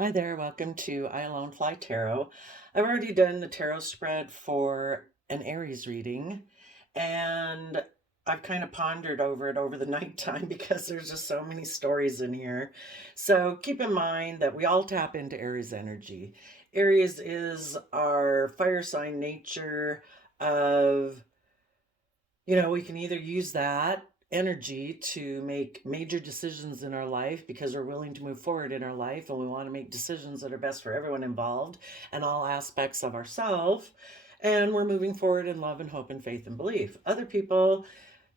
Hi there, welcome to I Alone Fly Tarot. I've already done the tarot spread for an Aries reading, and I've kind of pondered over it over the nighttime because there's just so many stories in here. So keep in mind that we all tap into Aries energy. Aries is our fire sign nature of, we can either use that energy to make major decisions in our life because we're willing to move forward in our life and we want to make decisions that are best for everyone involved and all aspects of ourselves. And we're moving forward in love and hope and faith and belief. Other people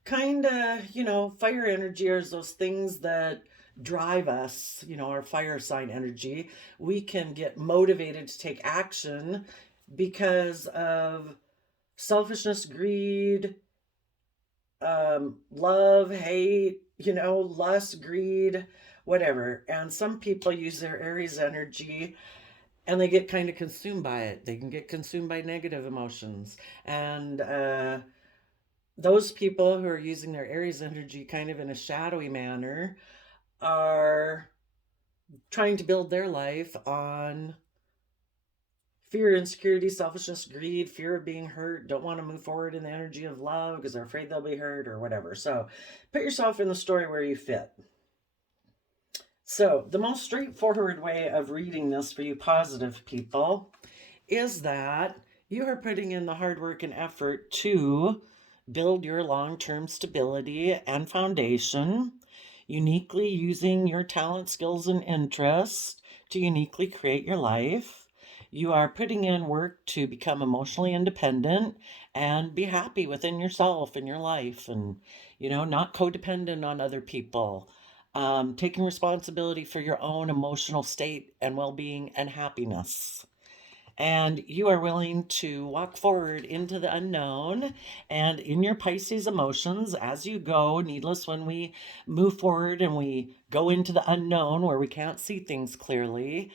kind of, fire energy are those things that drive us, our fire sign energy. We can get motivated to take action because of selfishness, greed, love, hate, lust, greed, whatever. And some people use their Aries energy and they get kind of consumed by it. They can get consumed by negative emotions. And those people who are using their Aries energy kind of in a shadowy manner are trying to build their life on fear, insecurity, selfishness, greed, fear of being hurt, don't want to move forward in the energy of love because they're afraid they'll be hurt or whatever. So put yourself in the story where you fit. So the most straightforward way of reading this for you positive people is that you are putting in the hard work and effort to build your long-term stability and foundation, uniquely using your talent, skills, and interests to uniquely create your life. You are putting in work to become emotionally independent and be happy within yourself and your life and, not codependent on other people. Taking responsibility for your own emotional state and well-being and happiness. And you are willing to walk forward into the unknown and in your Pisces emotions as you go. Needless, when we move forward and we go into the unknown where we can't see things clearly,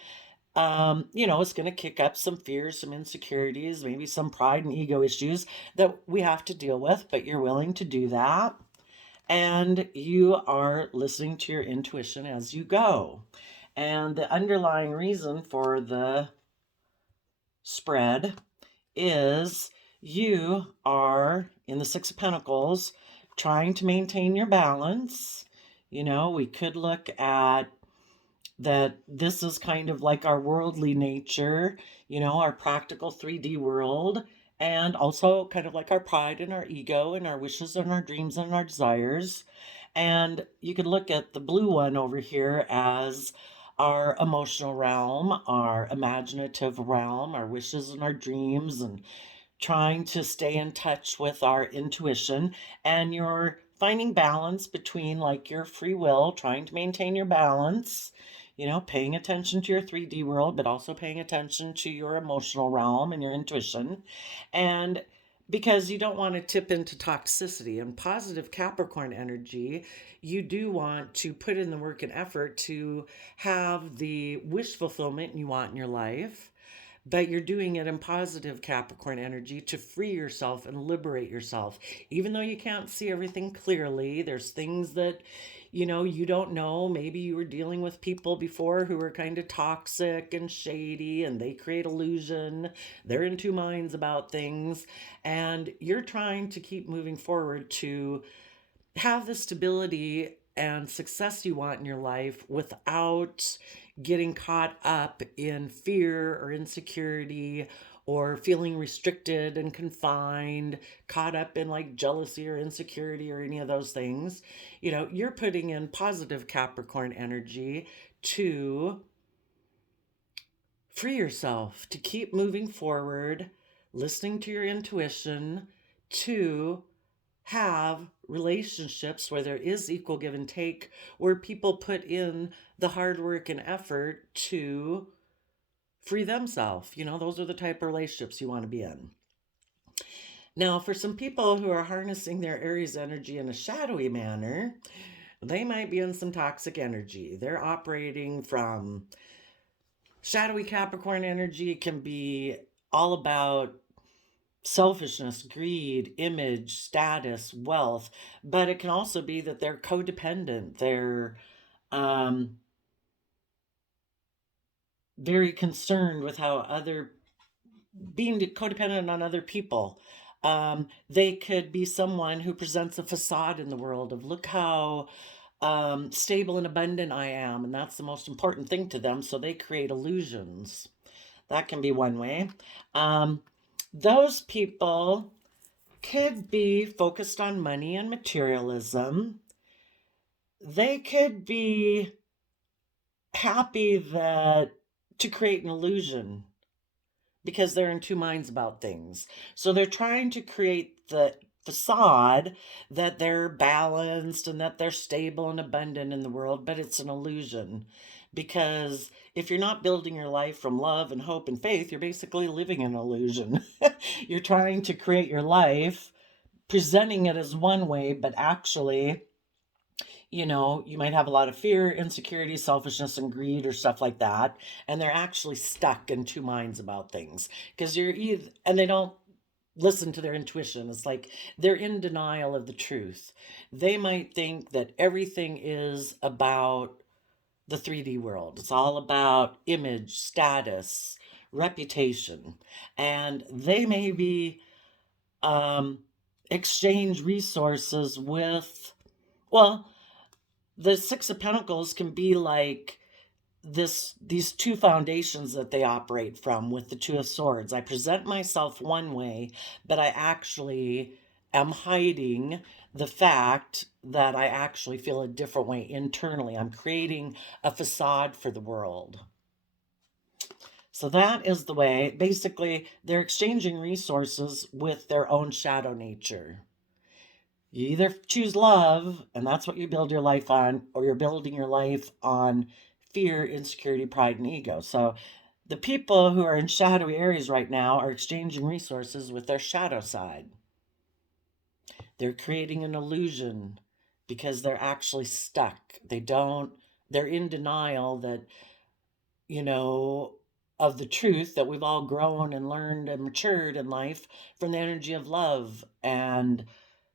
it's going to kick up some fears, some insecurities, maybe some pride and ego issues that we have to deal with, but you're willing to do that. And you are listening to your intuition as you go. And the underlying reason for the spread is you are in the Six of Pentacles trying to maintain your balance. We could look at that this is kind of like our worldly nature, our practical 3D world, and also kind of like our pride and our ego and our wishes and our dreams and our desires. And you could look at the blue one over here as our emotional realm, our imaginative realm, our wishes and our dreams, and trying to stay in touch with our intuition. And you're finding balance between like your free will, trying to maintain your balance, paying attention to your 3D world, but also paying attention to your emotional realm and your intuition. And because you don't want to tip into toxicity and positive Capricorn energy, you do want to put in the work and effort to have the wish fulfillment you want in your life, but you're doing it in positive Capricorn energy to free yourself and liberate yourself. Even though you can't see everything clearly, there's things that, you don't know. Maybe you were dealing with people before who were kind of toxic and shady and they create illusion. They're in two minds about things. And you're trying to keep moving forward to have the stability and success you want in your life without getting caught up in fear or insecurity or feeling restricted and confined, caught up in like jealousy or insecurity or any of those things. You're putting in positive Capricorn energy to free yourself, to keep moving forward, listening to your intuition, to have relationships where there is equal give and take, where people put in the hard work and effort to free themselves. Those are the type of relationships you want to be in. Now, for some people who are harnessing their Aries energy in a shadowy manner, they might be in some toxic energy. They're operating from shadowy Capricorn energy. It can be all about selfishness, greed, image, status, wealth, but it can also be that they're codependent. They're um, very concerned with being codependent on other people. They could be someone who presents a facade in the world of, look how stable and abundant I am, and that's the most important thing to them, so they create illusions. That can be one way. Those people could be focused on money and materialism. They could be happy to create an illusion because they're in two minds about things. So they're trying to create the facade that they're balanced and that they're stable and abundant in the world, but it's an illusion. Because if you're not building your life from love and hope and faith, you're basically living an illusion. You're trying to create your life, presenting it as one way, but actually, you might have a lot of fear, insecurity, selfishness, and greed or stuff like that. And they're actually stuck in two minds about things because and they don't listen to their intuition. It's like they're in denial of the truth. They might think that everything is about the 3D world. It's all about image, status, reputation. And they maybe exchange resources with, well, the Six of Pentacles can be like these two foundations that they operate from with the Two of Swords. I present myself one way, but I actually am hiding the fact that I actually feel a different way internally. I'm creating a facade for the world. So that is the way. Basically, they're exchanging resources with their own shadow nature. You either choose love, and that's what you build your life on, or you're building your life on fear, insecurity, pride, and ego. So the people who are in shadowy Aries right now are exchanging resources with their shadow side. They're creating an illusion because they're actually stuck. They're in denial that, of the truth that we've all grown and learned and matured in life from the energy of love and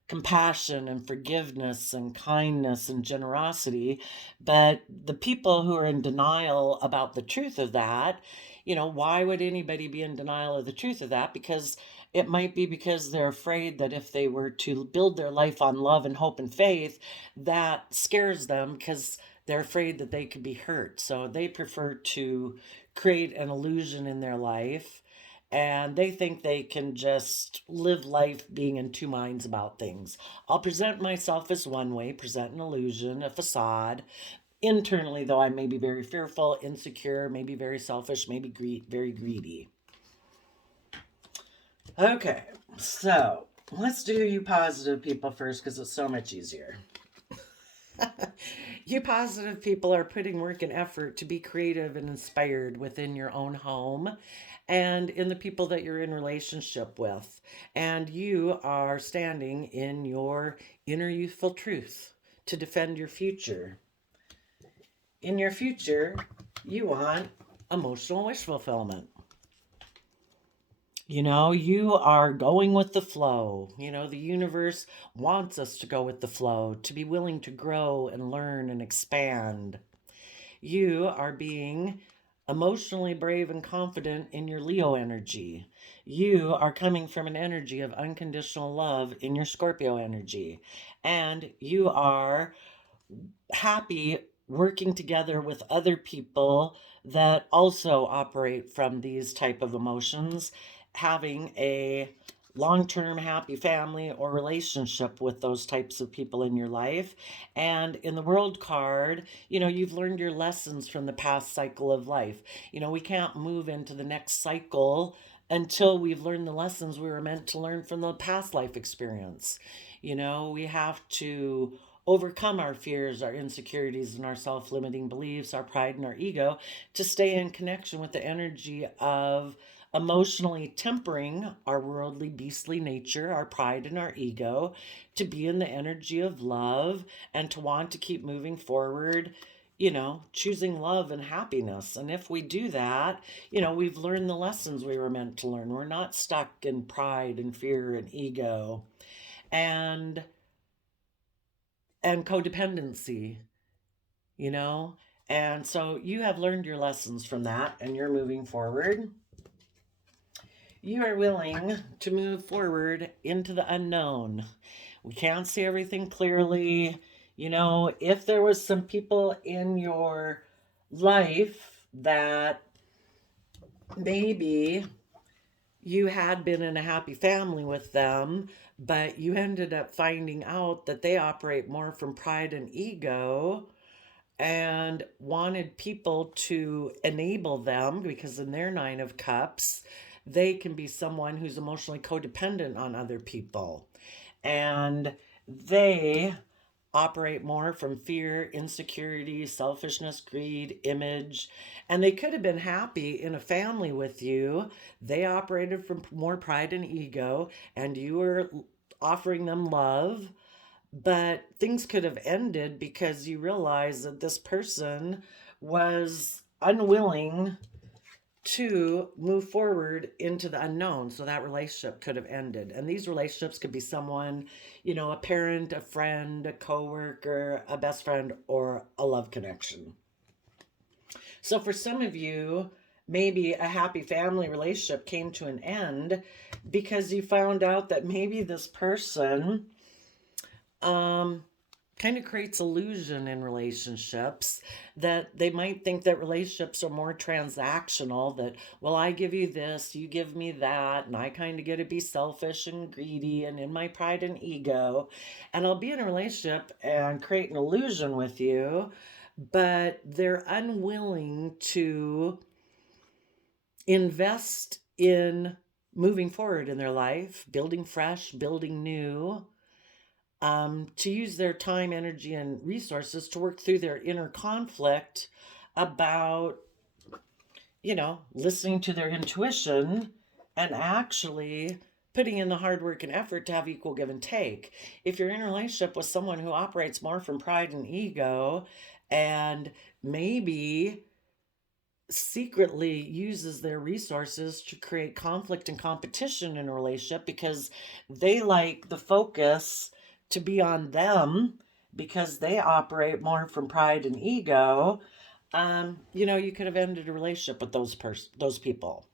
compassion and forgiveness and kindness and generosity. But the people who are in denial about the truth of that, why would anybody be in denial of the truth of that? Because it might be because they're afraid that if they were to build their life on love and hope and faith, that scares them because they're afraid that they could be hurt. So they prefer to create an illusion in their life, and they think they can just live life being in two minds about things. I'll present myself as one way, present an illusion, a facade. Internally, though, I may be very fearful, insecure, maybe very selfish, maybe very greedy. Okay, so let's do you positive people first because it's so much easier. You positive people are putting work and effort to be creative and inspired within your own home and in the people that you're in relationship with. And you are standing in your inner youthful truth to defend your future. In your future, you want emotional wish fulfillment. You are going with the flow. The universe wants us to go with the flow, to be willing to grow and learn and expand. You are being emotionally brave and confident in your Leo energy. You are coming from an energy of unconditional love in your Scorpio energy. And you are happy working together with other people that also operate from these type of emotions, having a long-term happy family or relationship with those types of people in your life. And in the World card, you've learned your lessons from the past cycle of life. We can't move into the next cycle until we've learned the lessons we were meant to learn from the past life experience. We have to overcome our fears, our insecurities, and our self-limiting beliefs, our pride and our ego, to stay in connection with the energy of emotionally tempering our worldly, beastly nature, our pride and our ego, to be in the energy of love and to want to keep moving forward, choosing love and happiness. And if we do that, we've learned the lessons we were meant to learn. We're not stuck in pride and fear and ego and codependency, And so you have learned your lessons from that and you're moving forward. You are willing to move forward into the unknown. We can't see everything clearly. If there was some people in your life that maybe you had been in a happy family with them, but you ended up finding out that they operate more from pride and ego and wanted people to enable them because in their Nine of Cups, they can be someone who's emotionally codependent on other people. And they operate more from fear, insecurity, selfishness, greed, image. And they could have been happy in a family with you. They operated from more pride and ego, and you were offering them love. But things could have ended because you realized that this person was unwilling to move forward into the unknown. So that relationship could have ended. And these relationships could be someone, a parent, a friend, a coworker, a best friend, or a love connection. So for some of you, maybe a happy family relationship came to an end because you found out that maybe this person kind of creates illusion in relationships, that they might think that relationships are more transactional, that, well, I give you this, you give me that, and I kind of get to be selfish and greedy and in my pride and ego, and I'll be in a relationship and create an illusion with you, but they're unwilling to invest in moving forward in their life, building fresh, building new, to use their time, energy, and resources to work through their inner conflict about, listening to their intuition and actually putting in the hard work and effort to have equal give and take. If you're in a relationship with someone who operates more from pride and ego and maybe secretly uses their resources to create conflict and competition in a relationship because they like the focus to be on them because they operate more from pride and ego, you could have ended a relationship with those people.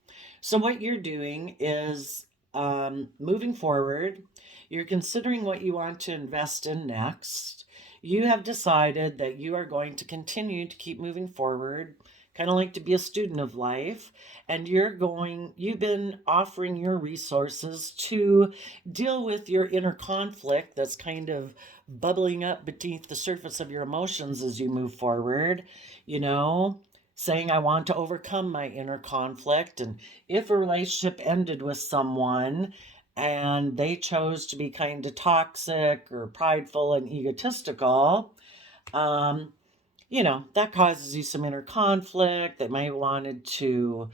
So what you're doing is moving forward. You're considering what you want to invest in next. You have decided that you are going to continue to keep moving forward, kind of like to be a student of life, and you've been offering your resources to deal with your inner conflict that's kind of bubbling up beneath the surface of your emotions as you move forward, saying, I want to overcome my inner conflict. And if a relationship ended with someone and they chose to be kind of toxic or prideful and egotistical, that causes you some inner conflict. They might have wanted to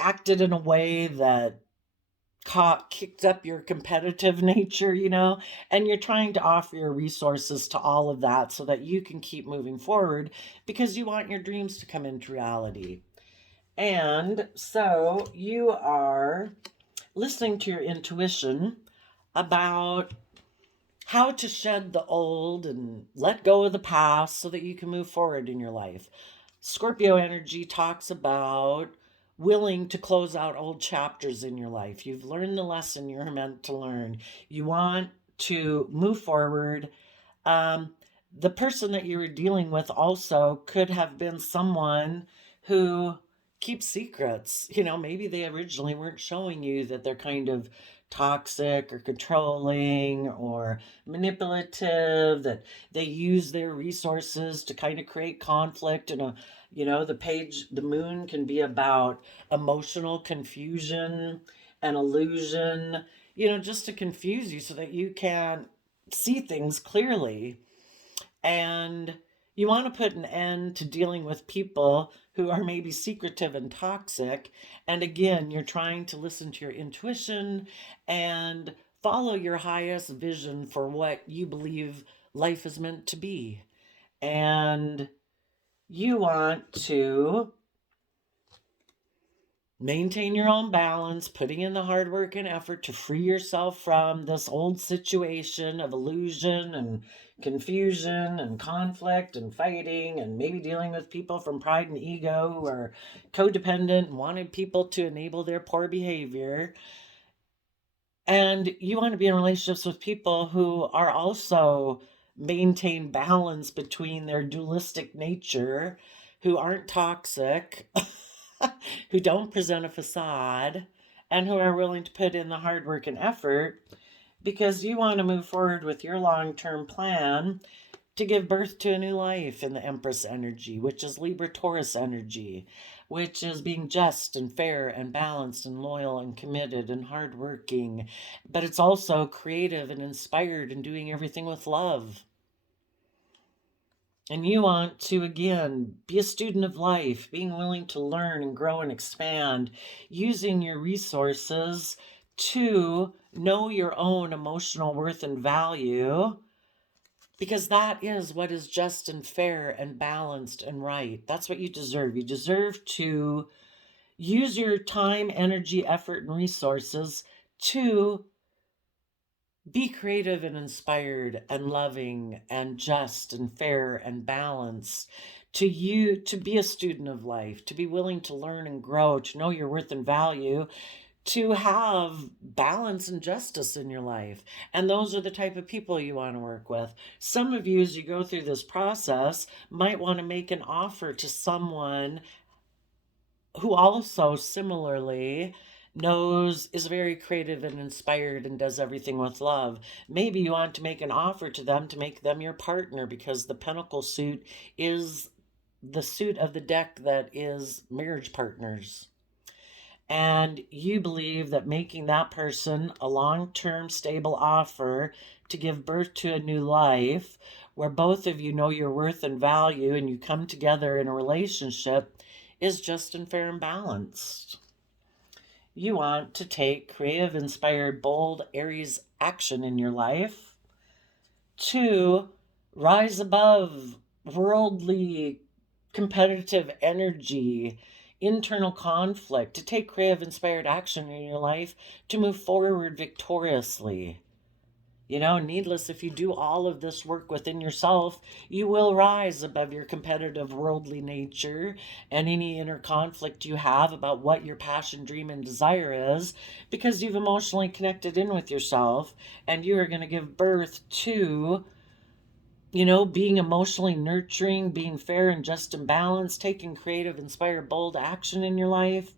act it in a way that kicked up your competitive nature, and you're trying to offer your resources to all of that so that you can keep moving forward because you want your dreams to come into reality. And so you are listening to your intuition about how to shed the old and let go of the past so that you can move forward in your life. Scorpio energy talks about willing to close out old chapters in your life. You've learned the lesson you're meant to learn. You want to move forward. The person that you were dealing with also could have been someone who keeps secrets. Maybe they originally weren't showing you that they're kind of toxic or controlling or manipulative, that they use their resources to kind of create conflict. And the moon can be about emotional confusion and illusion, just to confuse you so that you can see things clearly. And you want to put an end to dealing with people who are maybe secretive and toxic. And again, you're trying to listen to your intuition and follow your highest vision for what you believe life is meant to be. And you want to maintain your own balance, putting in the hard work and effort to free yourself from this old situation of illusion and confusion and conflict and fighting, and maybe dealing with people from pride and ego who are codependent and wanted people to enable their poor behavior. And you want to be in relationships with people who are also maintain balance between their dualistic nature, who aren't toxic, who don't present a facade, and who are willing to put in the hard work and effort, because you want to move forward with your long-term plan to give birth to a new life in the Empress energy, which is Libra Taurus energy, which is being just and fair and balanced and loyal and committed and hardworking. But it's also creative and inspired and doing everything with love. And you want to, again, be a student of life, being willing to learn and grow and expand, using your resources to know your own emotional worth and value, because that is what is just and fair and balanced and right. That's what you deserve. You deserve to use your time, energy, effort, and resources to be creative and inspired and loving and just and fair and balanced, to be a student of life, to be willing to learn and grow, to know your worth and value, to have balance and justice in your life. And those are the type of people you want to work with. Some of you, as you go through this process, might want to make an offer to someone who also similarly is very creative and inspired and does everything with love. Maybe you want to make an offer to them to make them your partner, because the Pentacle suit is the suit of the deck that is marriage partners. And you believe that making that person a long-term stable offer to give birth to a new life, where both of you know your worth and value and you come together in a relationship, is just and fair and balanced. You want to take creative, inspired, bold Aries action in your life to rise above worldly competitive energy, internal conflict, to take creative, inspired action in your life to move forward victoriously. Needless, if you do all of this work within yourself, you will rise above your competitive worldly nature and any inner conflict you have about what your passion, dream, and desire is, because you've emotionally connected in with yourself, and you are going to give birth to being emotionally nurturing, being fair and just and balanced, taking creative, inspired, bold action in your life.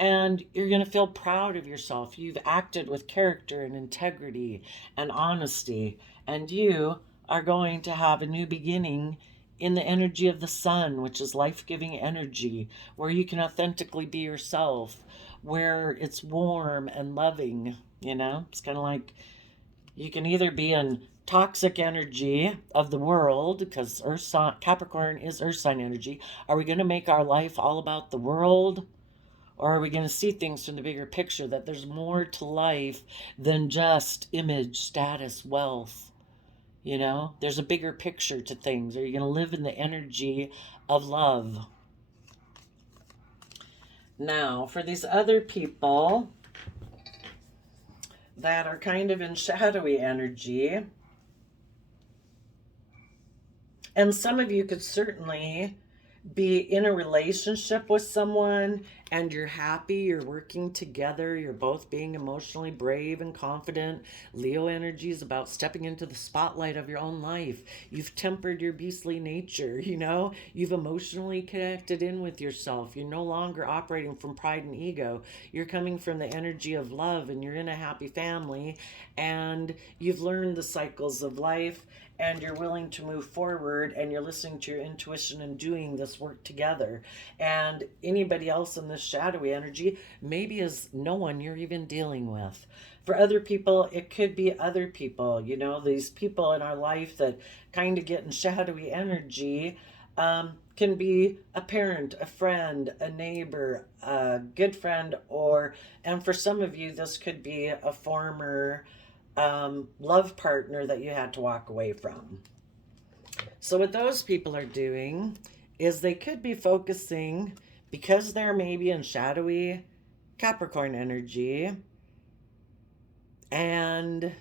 And you're going to feel proud of yourself. You've acted with character and integrity and honesty. And you are going to have a new beginning in the energy of the sun, which is life-giving energy, where you can authentically be yourself, where it's warm and loving. It's kind of like you can either be in toxic energy of the world, because Capricorn is earth sign energy. Are we going to make our life all about the world? Or are we going to see things from the bigger picture, that there's more to life than just image, status, wealth? There's a bigger picture to things. Are you going to live in the energy of love? Now, for these other people that are kind of in shadowy energy, and some of you could certainly be in a relationship with someone and you're happy, you're working together, you're both being emotionally brave and confident. Leo energy is about stepping into the spotlight of your own life. You've tempered your beastly nature, you've emotionally connected in with yourself. You're no longer operating from pride and ego. You're coming from the energy of love, and you're in a happy family, and you've learned the cycles of life, and you're willing to move forward, and you're listening to your intuition and doing this work together. And anybody else in this shadowy energy maybe is no one you're even dealing with. For other people, it could be other people, these people in our life that kind of get in shadowy energy, can be a parent, a friend, a neighbor, a good friend, and for some of you, this could be a former love partner that you had to walk away from. So what those people are doing is they could be focusing, because they're maybe in shadowy Capricorn energy, and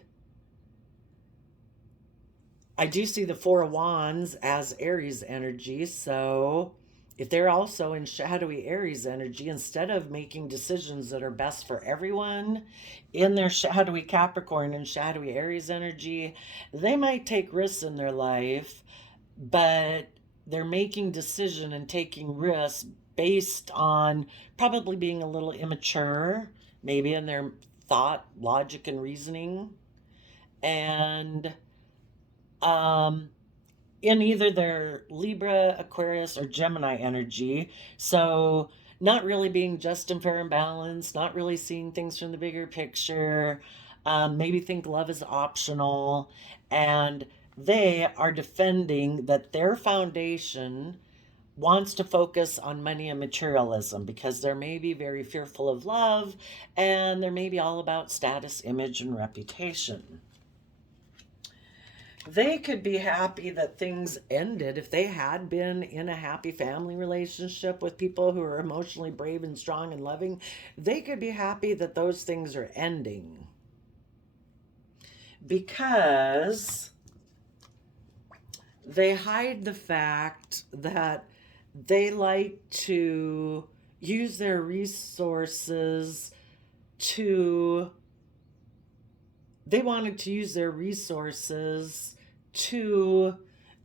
I do see the Four of Wands as Aries energy. So if they're also in shadowy Aries energy, instead of making decisions that are best for everyone in their shadowy Capricorn and shadowy Aries energy, they might take risks in their life, but they're making decision and taking risks based on probably being a little immature, maybe in their thought, logic, and reasoning. And um, in either their Libra, Aquarius, or Gemini energy. So, not really being just and fair and balanced, not really seeing things from the bigger picture, maybe think love is optional, and they are defending that their foundation wants to focus on money and materialism because they're maybe very fearful of love and they're maybe all about status, image, and reputation. They could be happy that things ended if they had been in a happy family relationship with people who are emotionally brave and strong and loving. They could be happy that those things are ending because they hide the fact that they like to use their resources to they wanted to use their resources to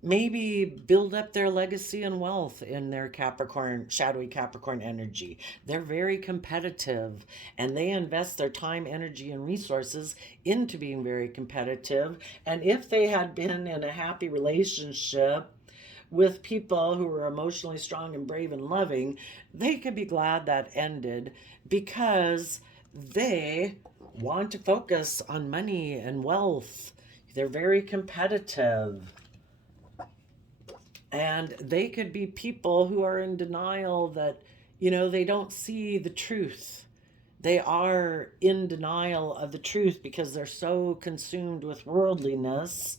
maybe build up their legacy and wealth in their Capricorn, shadowy Capricorn energy. They're very competitive and they invest their time, energy, and resources into being very competitive. And if they had been in a happy relationship with people who were emotionally strong and brave and loving, they could be glad that ended because they want to focus on money and wealth. They're very competitive. And they could be people who are in denial that, they don't see the truth. They are in denial of the truth because they're so consumed with worldliness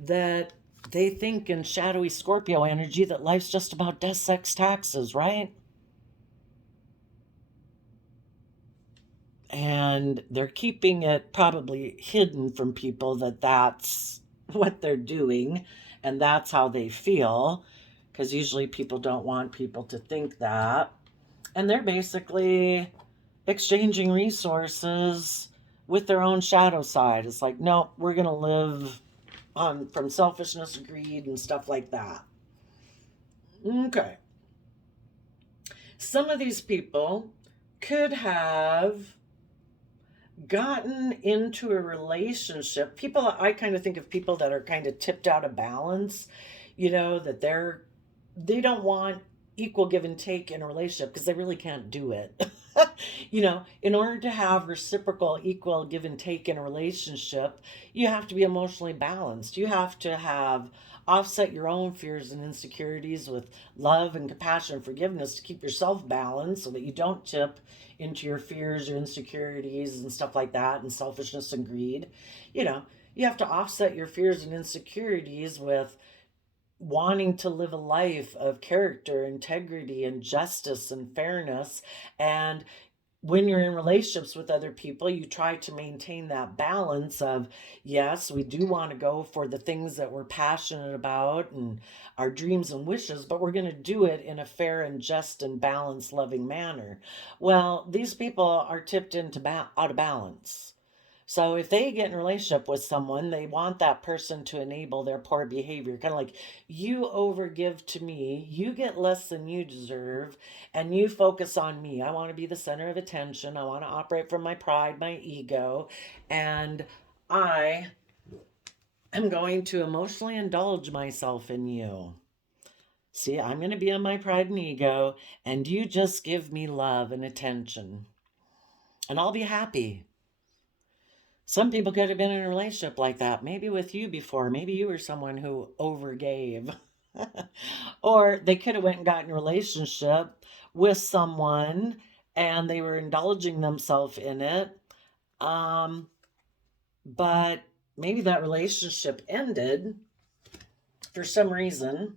that they think in shadowy Scorpio energy that life's just about death, sex, taxes, right? And they're keeping it probably hidden from people that that's what they're doing and that's how they feel, because usually people don't want people to think that. And they're basically exchanging resources with their own shadow side. It's like, no, we're going to live on from selfishness, greed, and stuff like that. Okay. Some of these people could have gotten into a relationship. People, I kind of think of people that are kind of tipped out of balance, that they don't want equal give and take in a relationship because they really can't do it. In order to have reciprocal equal give and take in a relationship, you have to be emotionally balanced. You have to have offset your own fears and insecurities with love and compassion and forgiveness to keep yourself balanced so that you don't tip into your fears or insecurities and stuff like that and selfishness and greed. You have to offset your fears and insecurities with wanting to live a life of character, integrity, and justice and fairness. And when you're in relationships with other people, you try to maintain that balance of, yes, we do want to go for the things that we're passionate about and our dreams and wishes, but we're going to do it in a fair and just and balanced, loving manner. Well, these people are tipped into out of balance. So if they get in a relationship with someone, they want that person to enable their poor behavior. Kind of like, you overgive to me, you get less than you deserve, and you focus on me. I want to be the center of attention. I want to operate from my pride, my ego, and I am going to emotionally indulge myself in you. See, I'm going to be on my pride and ego, and you just give me love and attention, and I'll be happy. Some people could have been in a relationship like that, maybe with you before. Maybe you were someone who overgave. Or they could have went and got in a relationship with someone and they were indulging themselves in it. But maybe that relationship ended for some reason.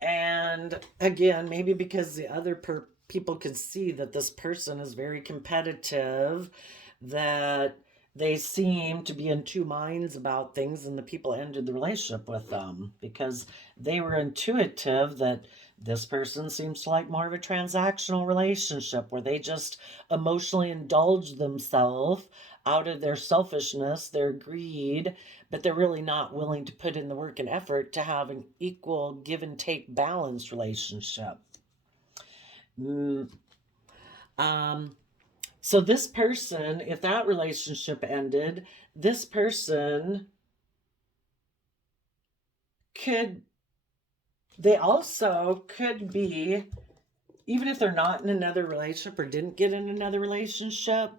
And again, maybe because the other people could see that this person is very competitive, that they seem to be in two minds about things, and the people ended the relationship with them because they were intuitive that this person seems to like more of a transactional relationship where they just emotionally indulge themselves out of their selfishness, their greed, but they're really not willing to put in the work and effort to have an equal give and take balanced relationship. Mm, um, so this person, if that relationship ended, this person could, they also could be, even if they're not in another relationship or didn't get in another relationship,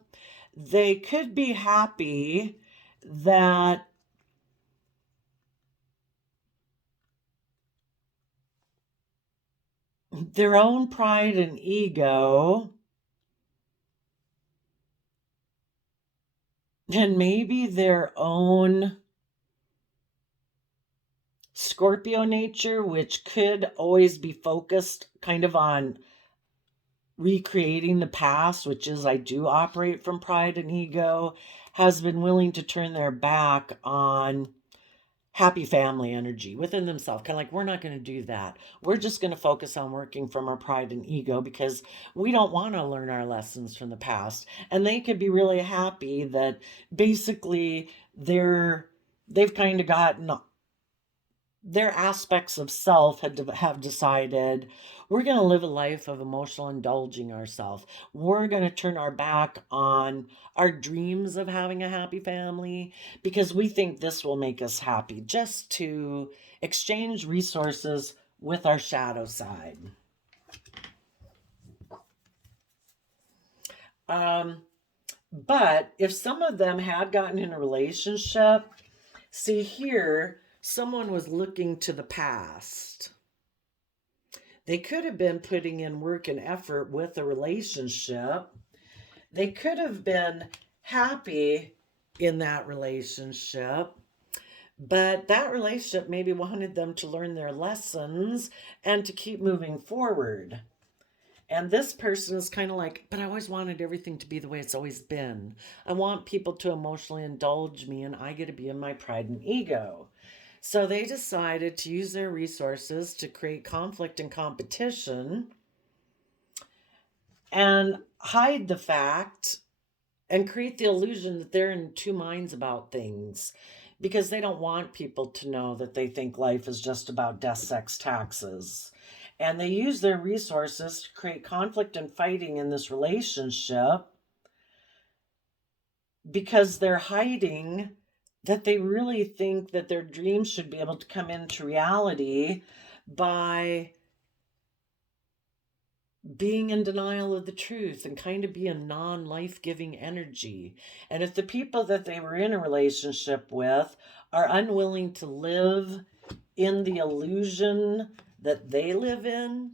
they could be happy that their own pride and ego and maybe their own Scorpio nature, which could always be focused kind of on recreating the past, which is I do operate from pride and ego, has been willing to turn their back on happy family energy within themselves. Kind of like, we're not going to do that. We're just going to focus on working from our pride and ego because we don't want to learn our lessons from the past. And they could be really happy that basically they've kind of gotten their aspects of self have decided we're going to live a life of emotional indulging ourselves. We're going to turn our back on our dreams of having a happy family because we think this will make us happy, just to exchange resources with our shadow side. But if some of them had gotten in a relationship, see here, someone was looking to the past. They could have been putting in work and effort with a relationship. They could have been happy in that relationship, but that relationship maybe wanted them to learn their lessons and to keep moving forward. And this person is kind of like, but I always wanted everything to be the way it's always been. I want people to emotionally indulge me, and I get to be in my pride and ego. So they decided to use their resources to create conflict and competition and hide the fact and create the illusion that they're in two minds about things because they don't want people to know that they think life is just about death, sex, taxes. And they use their resources to create conflict and fighting in this relationship because they're hiding that they really think that their dreams should be able to come into reality by being in denial of the truth and kind of be a non-life-giving energy. And if the people that they were in a relationship with are unwilling to live in the illusion that they live in,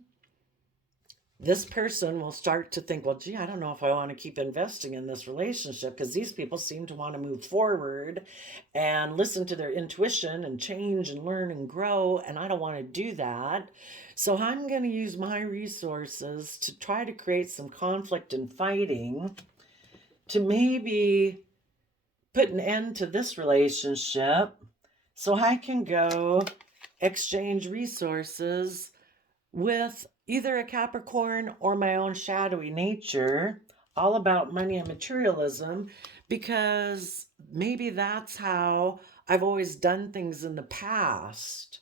this person will start to think, well, gee, I don't know if I want to keep investing in this relationship because these people seem to want to move forward and listen to their intuition and change and learn and grow, and I don't want to do that. So I'm going to use my resources to try to create some conflict and fighting to maybe put an end to this relationship so I can go exchange resources with either a Capricorn or my own shadowy nature, all about money and materialism, because maybe that's how I've always done things in the past.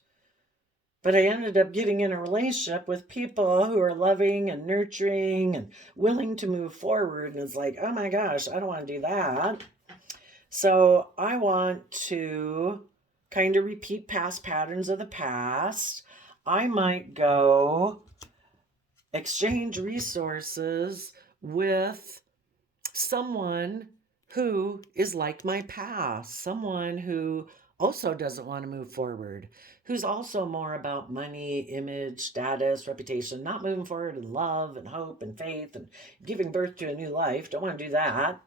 But I ended up getting in a relationship with people who are loving and nurturing and willing to move forward. And it's like, oh my gosh, I don't want to do that. So I want to kind of repeat past patterns of the past. I might go exchange resources with someone who is like my past, someone who also doesn't want to move forward, who's also more about money, image, status, reputation, not moving forward in love and hope and faith and giving birth to a new life. Don't want to do that.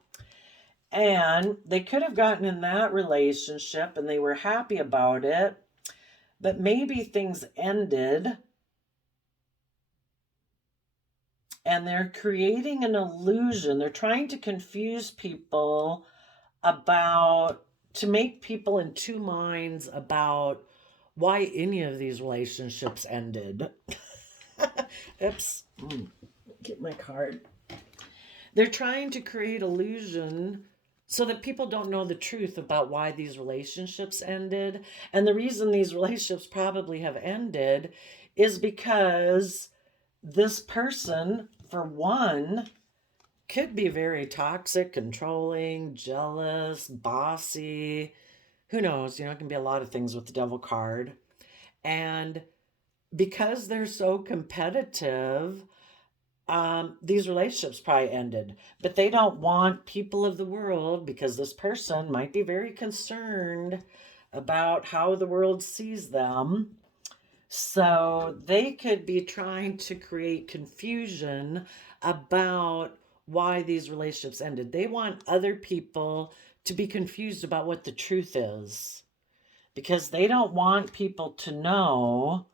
And they could have gotten in that relationship and they were happy about it, but maybe things ended and they're creating an illusion. They're trying to confuse people to make people in two minds about why any of these relationships ended. Oops. Get my card. They're trying to create illusion so that people don't know the truth about why these relationships ended. And the reason these relationships probably have ended is because this person, for one, could be very toxic, controlling, jealous, bossy. Who knows? It can be a lot of things with the devil card. And because they're so competitive, these relationships probably ended. But they don't want people of the world, because this person might be very concerned about how the world sees them. So they could be trying to create confusion about why these relationships ended. They want other people to be confused about what the truth is, because they don't want people to know.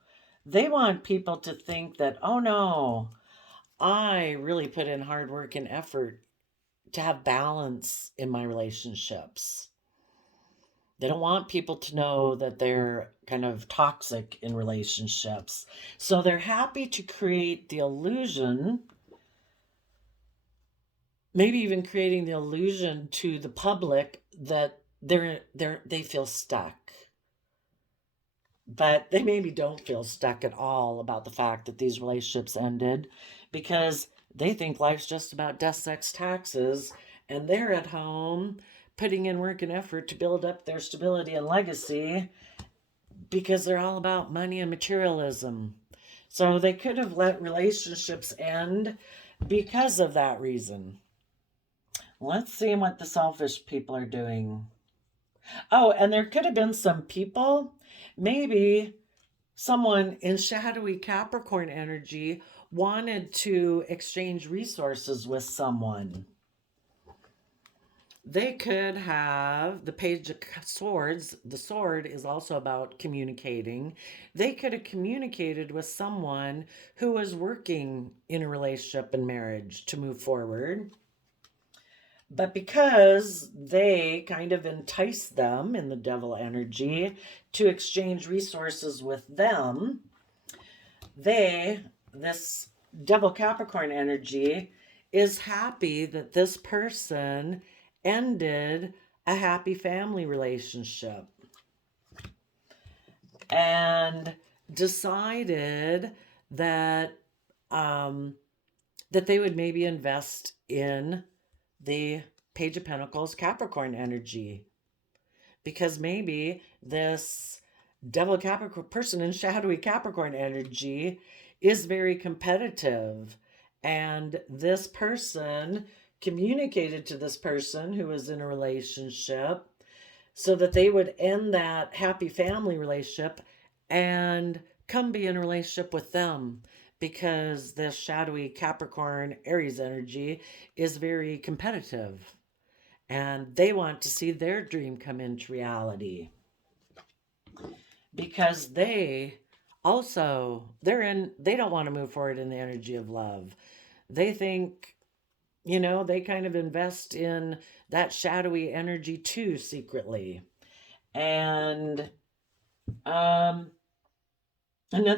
They want people to think that, oh no, I really put in hard work and effort to have balance in my relationships. They don't want people to know that they're kind of toxic in relationships. So they're happy to create the illusion, maybe even creating the illusion to the public that they feel stuck. But they maybe don't feel stuck at all about the fact that these relationships ended, because they think life's just about death, sex, taxes, and they're at home putting in work and effort to build up their stability and legacy, because they're all about money and materialism. So they could have let relationships end because of that reason. Let's see what the selfish people are doing. Oh, and there could have been some people, maybe someone in shadowy Capricorn energy wanted to exchange resources with someone. They could have the Page of Swords. The sword is also about communicating. They could have communicated with someone who was working in a relationship and marriage to move forward. But because they kind of enticed them in the devil energy to exchange resources with them, this devil Capricorn energy is happy that this person ended a happy family relationship and decided that that they would maybe invest in the Page of Pentacles Capricorn energy, because maybe this devil Capricorn person in shadowy Capricorn energy is very competitive, and this person communicated to this person who was in a relationship so that they would end that happy family relationship and come be in a relationship with them, because this shadowy Capricorn Aries energy is very competitive and they want to see their dream come into reality, because they don't want to move forward in the energy of love. They think, they kind of invest in that shadowy energy too, secretly. And another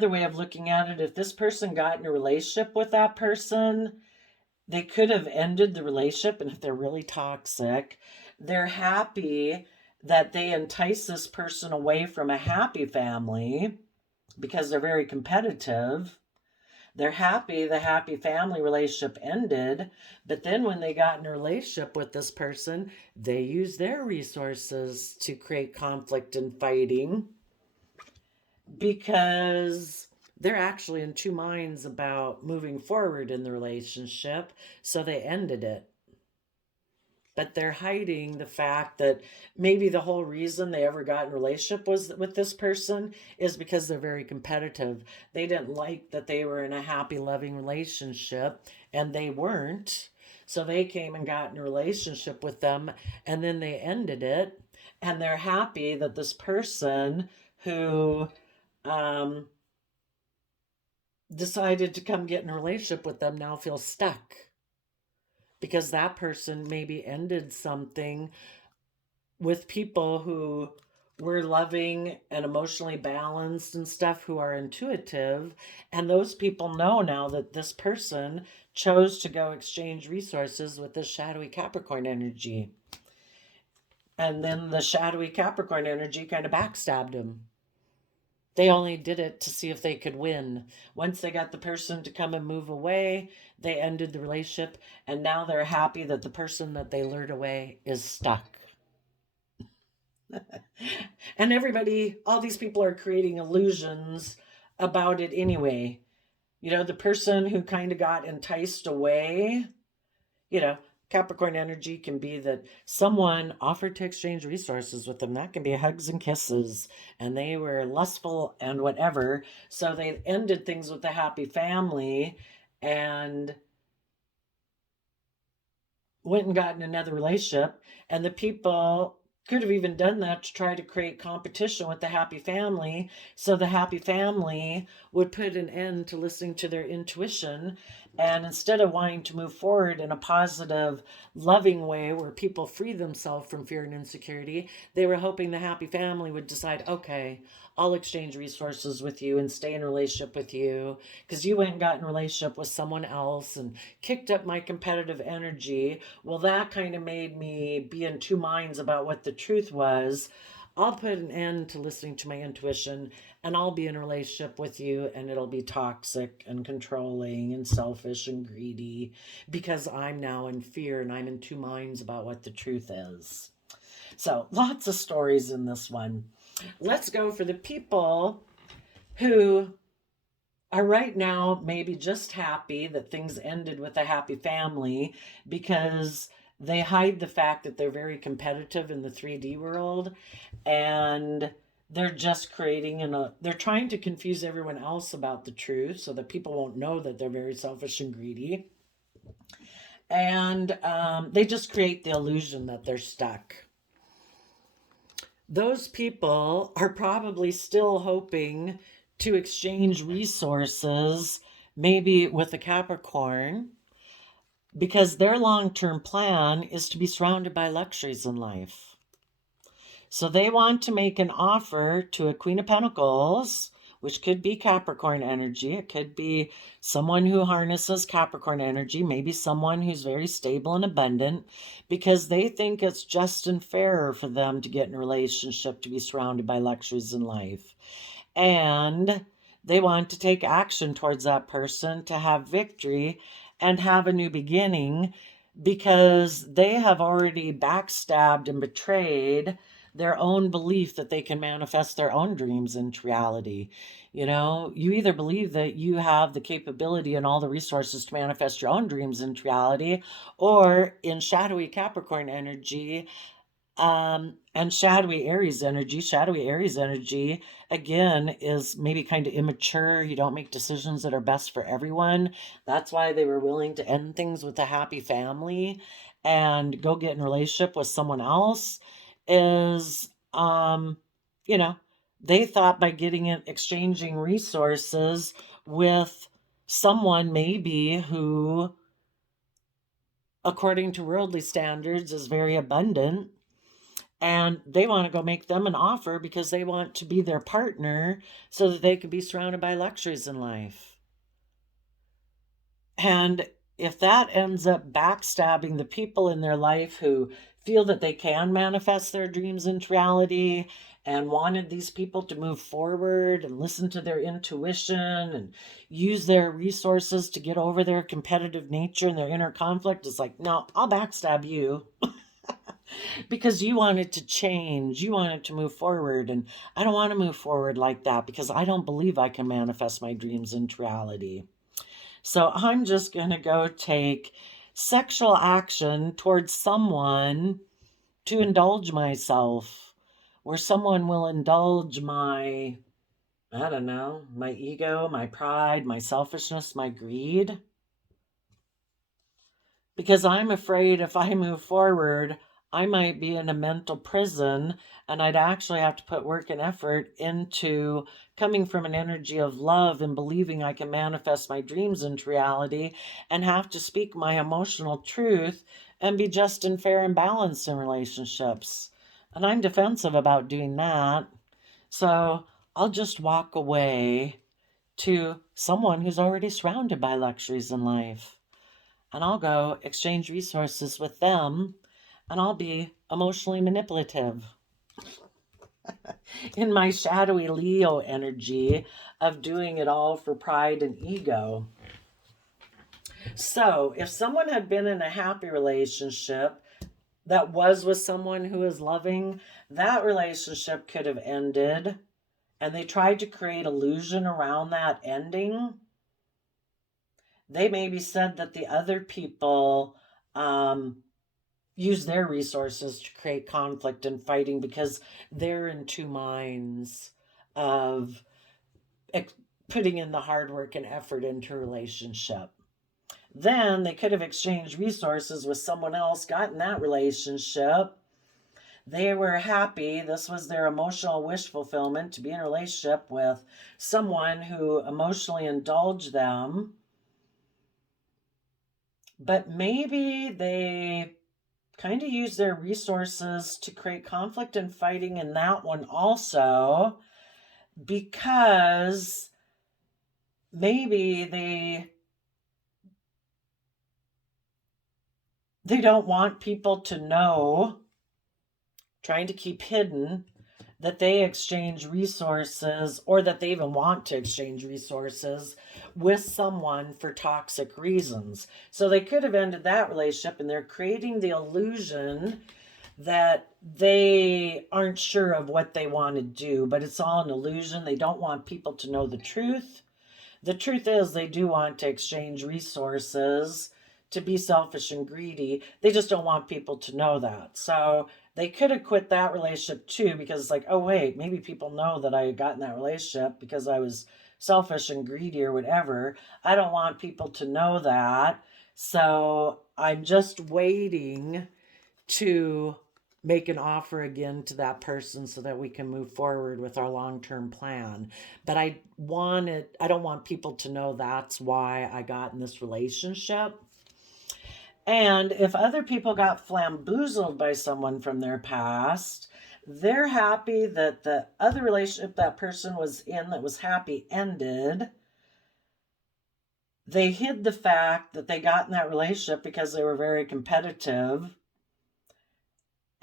way of looking at it, if this person got in a relationship with that person, they could have ended the relationship. And if they're really toxic, they're happy that they entice this person away from a happy family because they're very competitive. They're happy the happy family relationship ended, but then when they got in a relationship with this person, they used their resources to create conflict and fighting, because they're actually in two minds about moving forward in the relationship, so they ended it. But they're hiding the fact that maybe the whole reason they ever got in a relationship was with this person is because they're very competitive. They didn't like that they were in a happy, loving relationship, and they weren't. So they came and got in a relationship with them, and then they ended it. And they're happy that this person who decided to come get in a relationship with them now feels stuck, because that person maybe ended something with people who were loving and emotionally balanced and stuff, who are intuitive. And those people know now that this person chose to go exchange resources with this shadowy Capricorn energy. And then the shadowy Capricorn energy kind of backstabbed him. They only did it to see if they could win. Once they got the person to come and move away, they ended the relationship, and now they're happy that the person that they lured away is stuck. And everybody, all these people are creating illusions about it anyway. You know, the person who kind of got enticed away, you know, Capricorn energy can be that someone offered to exchange resources with them. That can be hugs and kisses, and they were lustful and whatever. So they ended things with a happy family and went and got in another relationship. And the people could have even done that to try to create competition with the happy family, so the happy family would put an end to listening to their intuition, and instead of wanting to move forward in a positive, loving way where people free themselves from fear and insecurity, they were hoping the happy family would decide, okay, I'll exchange resources with you and stay in a relationship with you because you went and got in a relationship with someone else and kicked up my competitive energy. Well, that kind of made me be in two minds about what the truth was. I'll put an end to listening to my intuition, and I'll be in a relationship with you, and it'll be toxic and controlling and selfish and greedy because I'm now in fear and I'm in two minds about what the truth is. So lots of stories in this one. Let's go for the people who are right now maybe just happy that things ended with a happy family because they hide the fact that they're very competitive in the 3D world, and they're just they're trying to confuse everyone else about the truth so that people won't know that they're very selfish and greedy. And they just create the illusion that they're stuck. Those people are probably still hoping to exchange resources, maybe with a Capricorn, because their long-term plan is to be surrounded by luxuries in life. So they want to make an offer to a Queen of Pentacles, which could be Capricorn energy. It could be someone who harnesses Capricorn energy, maybe someone who's very stable and abundant, because they think it's just and fair for them to get in a relationship to be surrounded by luxuries in life. And they want to take action towards that person to have victory and have a new beginning, because they have already backstabbed and betrayed their own belief that they can manifest their own dreams into reality. You know, you either believe that you have the capability and all the resources to manifest your own dreams into reality, or in shadowy Capricorn energy, and shadowy Aries energy, again, is maybe kind of immature. You don't make decisions that are best for everyone. That's why they were willing to end things with a happy family and go get in a relationship with someone else. Is, you know, they thought by exchanging resources with someone maybe who, according to worldly standards, is very abundant, and they want to go make them an offer because they want to be their partner so that they can be surrounded by luxuries in life. And if that ends up backstabbing the people in their life who feel that they can manifest their dreams into reality and wanted these people to move forward and listen to their intuition and use their resources to get over their competitive nature and their inner conflict, it's like, no, I'll backstab you. Because you wanted to change, you wanted to move forward, and I don't want to move forward like that because I don't believe I can manifest my dreams into reality. So I'm just going to go take sexual action towards someone to indulge myself, where someone will indulge my, I don't know, my ego, my pride, my selfishness, my greed. Because I'm afraid if I move forward, I might be in a mental prison, and I'd actually have to put work and effort into coming from an energy of love and believing I can manifest my dreams into reality, and have to speak my emotional truth and be just and fair and balanced in relationships. And I'm defensive about doing that. So I'll just walk away to someone who's already surrounded by luxuries in life. And I'll go exchange resources with them, and I'll be emotionally manipulative in my shadowy Leo energy of doing it all for pride and ego. So if someone had been in a happy relationship that was with someone who is loving, that relationship could have ended, and they tried to create illusion around that ending. They maybe said that the other people use their resources to create conflict and fighting because they're in two minds of putting in the hard work and effort into a relationship. Then they could have exchanged resources with someone else, gotten that relationship. They were happy. This was their emotional wish fulfillment, to be in a relationship with someone who emotionally indulged them. But maybe they kind of use their resources to create conflict and fighting in that one also, because maybe they don't want people to know, trying to keep hidden, that they exchange resources, or that they even want to exchange resources with someone for toxic reasons. So they could have ended that relationship, and they're creating the illusion that they aren't sure of what they want to do, but it's all an illusion. They don't want people to know the truth. The truth is they do want to exchange resources, to be selfish and greedy. They just don't want people to know that. So they could have quit that relationship too, because it's like, oh wait, maybe people know that I got in that relationship because I was selfish and greedy or whatever. I don't want people to know that. So I'm just waiting to make an offer again to that person so that we can move forward with our long-term plan. But I don't want people to know that's why I got in this relationship. And if other people got flamboozled by someone from their past, they're happy that the other relationship that person was in that was happy ended. They hid the fact that they got in that relationship because they were very competitive.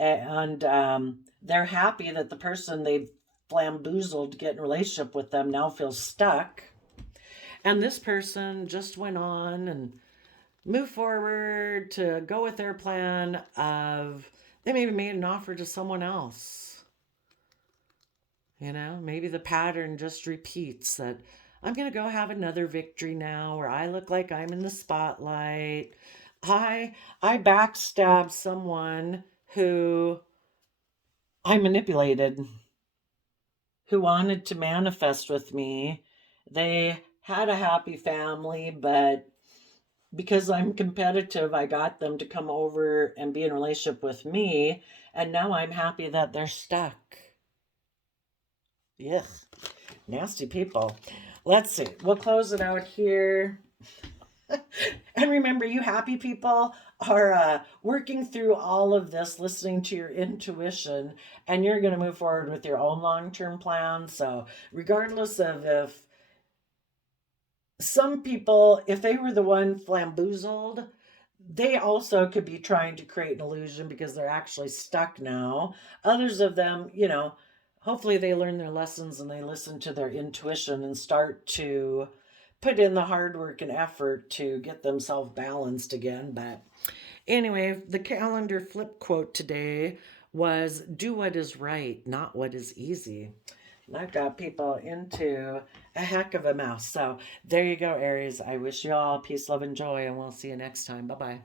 And they're happy that the person they flamboozled to get in a relationship with them now feels stuck. And this person just went on and moved forward to go with their plan of, they maybe made an offer to someone else. You know, maybe the pattern just repeats that I'm going to go have another victory now where I look like I'm in the spotlight. I backstabbed someone who I manipulated, who wanted to manifest with me. They had a happy family, but because I'm competitive, I got them to come over and be in a relationship with me. And now I'm happy that they're stuck. Yuck. Nasty people. Let's see. We'll close it out here. And remember, you happy people are working through all of this, listening to your intuition, and you're going to move forward with your own long-term plan. So regardless of if some people, if they were the one flamboozled, they also could be trying to create an illusion because they're actually stuck now. Others of them, hopefully they learn their lessons and they listen to their intuition and start to put in the hard work and effort to get themselves balanced again. But anyway, the calendar flip quote today was, do what is right, not what is easy. And I've got people into a heck of a mess. So there you go, Aries. I wish you all peace, love, and joy, and we'll see you next time. Bye-bye.